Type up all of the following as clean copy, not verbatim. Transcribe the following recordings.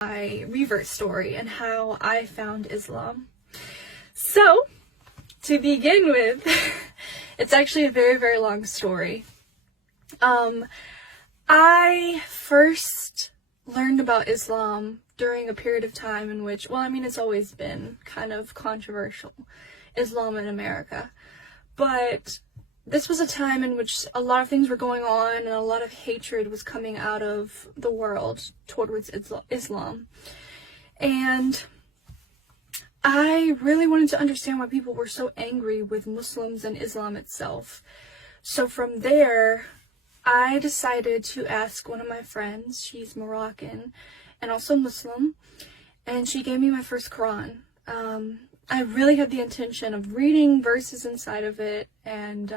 my revert story and how I found Islam. So, to begin with, it's actually a very, very long story. I first learned about Islam during a period of time in which, well, I mean, it's always been kind of controversial, Islam in America. But this was a time in which a lot of things were going on and a lot of hatred was coming out of the world towards Islam. And I really wanted to understand why people were so angry with Muslims and Islam itself. So from there, I decided to ask one of my friends. She's Moroccan and also Muslim, and she gave me my first Quran. I really had the intention of reading verses inside of it and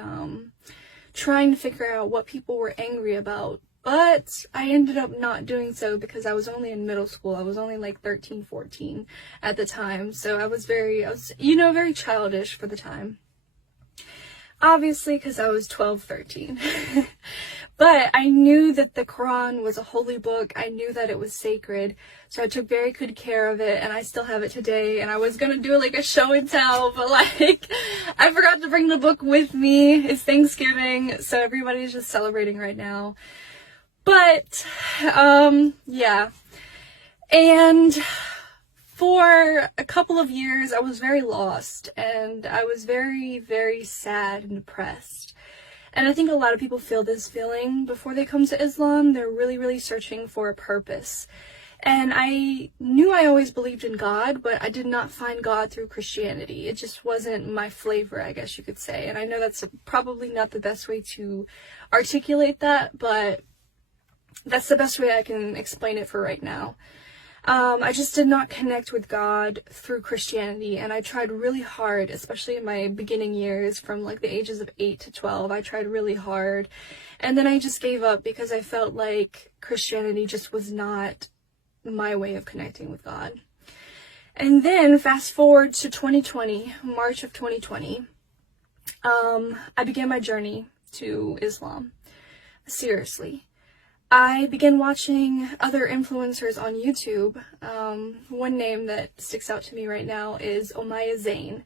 trying to figure out what people were angry about. But I ended up not doing so because I was only in middle school. I was only like 13, 14 at the time. So I was very childish for the time. Obviously, because I was 12, 13. But I knew that the Quran was a holy book. I knew that it was sacred. So I took very good care of it, and I still have it today. And I was going to do like a show and tell, but like, I forgot to bring the book with me. It's Thanksgiving, so everybody's just celebrating right now. But, yeah. And for a couple of years, I was very lost, and I was very, very sad and depressed. And I think a lot of people feel this feeling before they come to Islam. They're really, really searching for a purpose. And I knew I always believed in God, but I did not find God through Christianity. It just wasn't my flavor, I guess you could say. And I know that's probably not the best way to articulate that, but that's the best way I can explain it for right now. I just did not connect with God through Christianity, and I tried really hard, especially in my beginning years from like the ages of 8 to 12. I tried really hard, and then I just gave up because I felt like Christianity just was not my way of connecting with God. And then fast forward to 2020, March of 2020, I began my journey to Islam. Seriously. I began watching other influencers on YouTube. One name that sticks out to me right now is Omaya Zain.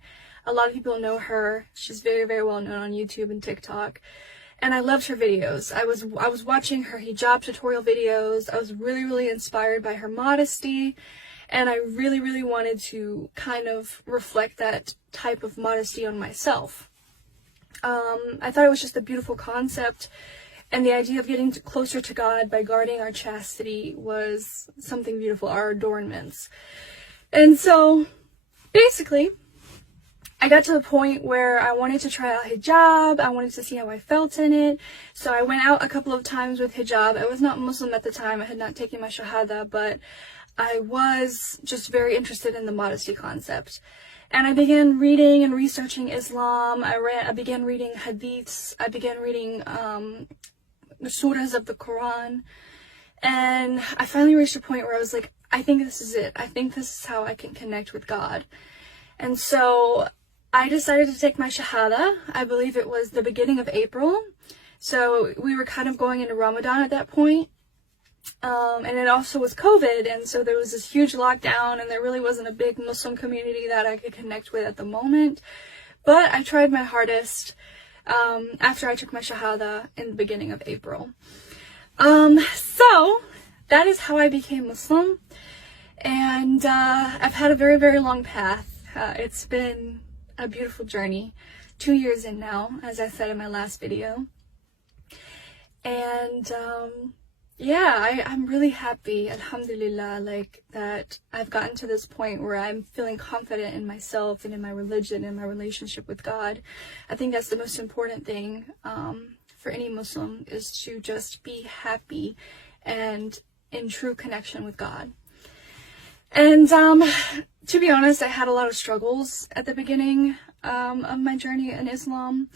A lot of people know her. She's very, very well known on YouTube and TikTok. And I loved her videos. I was watching her hijab tutorial videos. I was really, really inspired by her modesty. And I really, really wanted to kind of reflect that type of modesty on myself. I thought it was just a beautiful concept. And the idea of getting closer to God by guarding our chastity was something beautiful, our adornments. And so, basically, I got to the point where I wanted to try out hijab. I wanted to see how I felt in it. So I went out a couple of times with hijab. I was not Muslim at the time. I had not taken my shahada, but I was just very interested in the modesty concept. And I began reading and researching Islam. I began reading hadiths. I began reading the surahs of the Quran, and I finally reached a point where I was like, I think this is it. I think this is how I can connect with God. And so I decided to take my shahada. I believe it was the beginning of April. So we were kind of going into Ramadan at that point. And it also was COVID, and so there was this huge lockdown, and there really wasn't a big Muslim community that I could connect with at the moment. But I tried my hardest after I took my shahada in the beginning of April. So that is how I became Muslim, and I've had a very, very long path. It's been a beautiful journey, 2 years in now, as I said in my last video. And yeah, I'm really happy, alhamdulillah, like that I've gotten to this point where I'm feeling confident in myself and in my religion and my relationship with God. I think that's the most important thing for any Muslim, is to just be happy and in true connection with God. And to be honest, I had a lot of struggles at the beginning of my journey in Islam.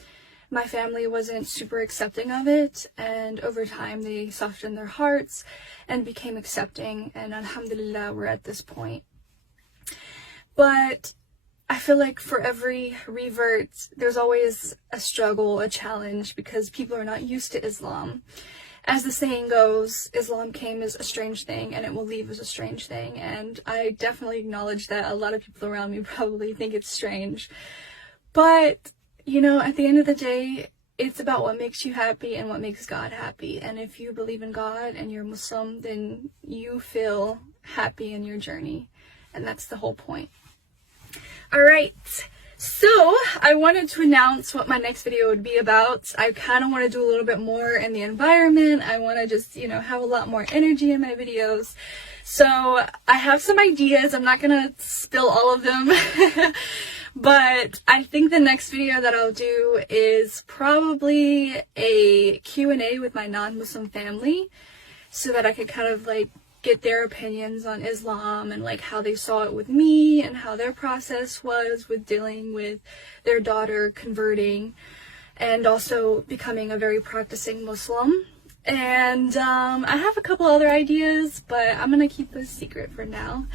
My family wasn't super accepting of it, and over time they softened their hearts and became accepting, and alhamdulillah, we're at this point. But I feel like for every revert, there's always a struggle, a challenge, because people are not used to Islam. as the saying goes, Islam came as a strange thing and it will leave as a strange thing, and I definitely acknowledge that a lot of people around me probably think it's strange. But, you know, at the end of the day, it's about what makes you happy and what makes God happy. And if you believe in God and you're Muslim, then you feel happy in your journey. And that's the whole point. Alright, so I wanted to announce what my next video would be about. I kind of want to do a little bit more in the environment. I want to just, you know, have a lot more energy in my videos. So I have some ideas. I'm not going to spill all of them. But I think the next video that I'll do is probably a Q&A with my non-Muslim family, so that I could kind of like get their opinions on Islam and like how they saw it with me and how their process was with dealing with their daughter converting and also becoming a very practicing Muslim. And I have a couple other ideas, but I'm gonna keep those secret for now.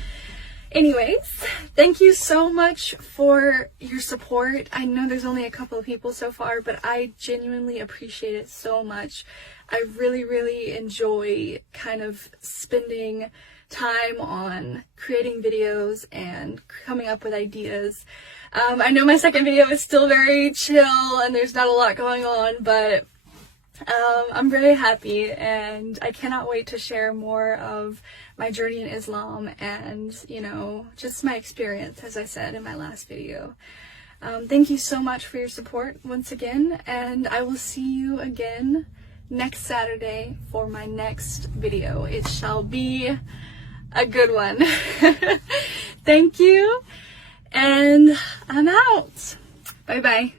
Anyways, thank you so much for your support. I know there's only a couple of people so far, but I genuinely appreciate it so much. I really enjoy kind of spending time on creating videos and coming up with ideas. I know my second video is still very chill and there's not a lot going on, but I'm very happy and I cannot wait to share more of my journey in Islam and, you know, just my experience, as I said in my last video. Thank you so much for your support once again, and I will see you again next Saturday for my next video. It shall be a good one. Thank you, and I'm out. Bye bye.